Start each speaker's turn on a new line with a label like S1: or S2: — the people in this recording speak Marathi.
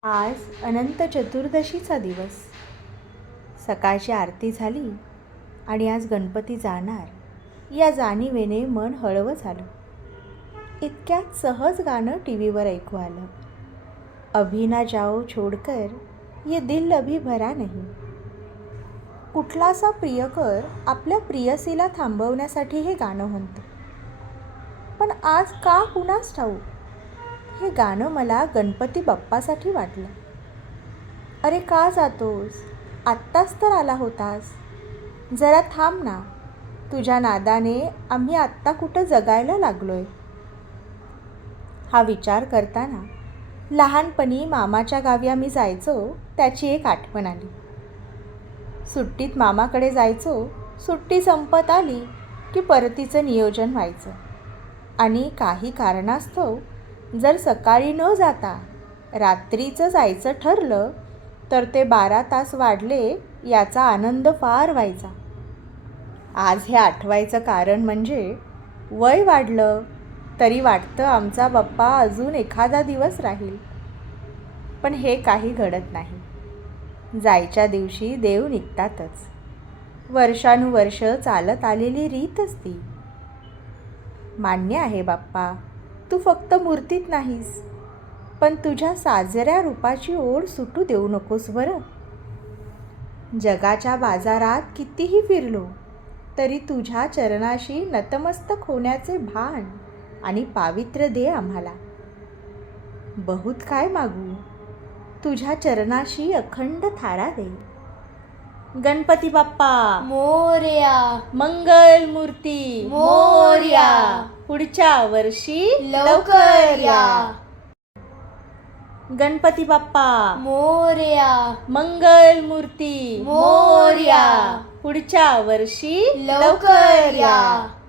S1: आज अनंत चतुर्दशीचा दिवस. सकाळची आरती झाली आणि आज गणपती जाणार या जाणीवेने मन हळवं झालं. इतक्यात सहज गाणं टी व्हीवर ऐकू आलं. अभी ना जाओ छोडकर ये दिल अभी भरा नहीं. कुठलासा प्रियकर आपल्या प्रियसीला थांबवण्यासाठी हे गाणं म्हणतो. पण आज का कुणास ठाऊक हे गाणं मला गणपती बाप्पासाठी वाटलं. अरे का जातोस? आत्ताच तर आला होतास. जरा थांब ना. तुझ्या नादाने आम्ही आत्ता कुठं जगायला लागलोय. हा विचार करताना लहानपणी मामाच्या गावी आम्ही जायचो त्याची एक आठवण आली. सुट्टीत मामाकडे जायचो. सुट्टी संपत आली की परतीचं नियोजन व्हायचं आणि काही कारणास्तव जर सकाळी न जाता रात्रीचं जायचं ठरलं तर ते 12 तास वाढले याचा आनंद फार व्हायचा. आज हे आठवायचं कारण म्हणजे वय वाढलं तरी वाटतं आमचा बाप्पा अजून एखादा दिवस राहील. पण हे काही घडत नाही. जायच्या दिवशी देव निघतातच. वर्षानुवर्ष चालत आलेली रीतच ती. मान्य आहे बाप्पा, तू फक्त मूर्तीत नाहीस, पण तुझ्या साजऱ्या रूपाची ओढ सुटू देऊ नकोस बरं. जगाच्या बाजारात कितीही फिरलो तरी तुझ्या चरणाशी नतमस्तक होण्याचे भान आणि पावित्र्य दे आम्हाला. बहुत काय मागू, तुझ्या चरणाशी अखंड थारा दे. गणपती बाप्पा
S2: मोरया,
S1: मंगल मूर्ती
S2: मोरया,
S1: पुढच्या वर्षी
S2: लवकर या.
S1: गणपती बाप्पा
S2: मोरया,
S1: मंगल मूर्ती
S2: मोरया,
S1: पुढच्या वर्षी
S2: लवकर या.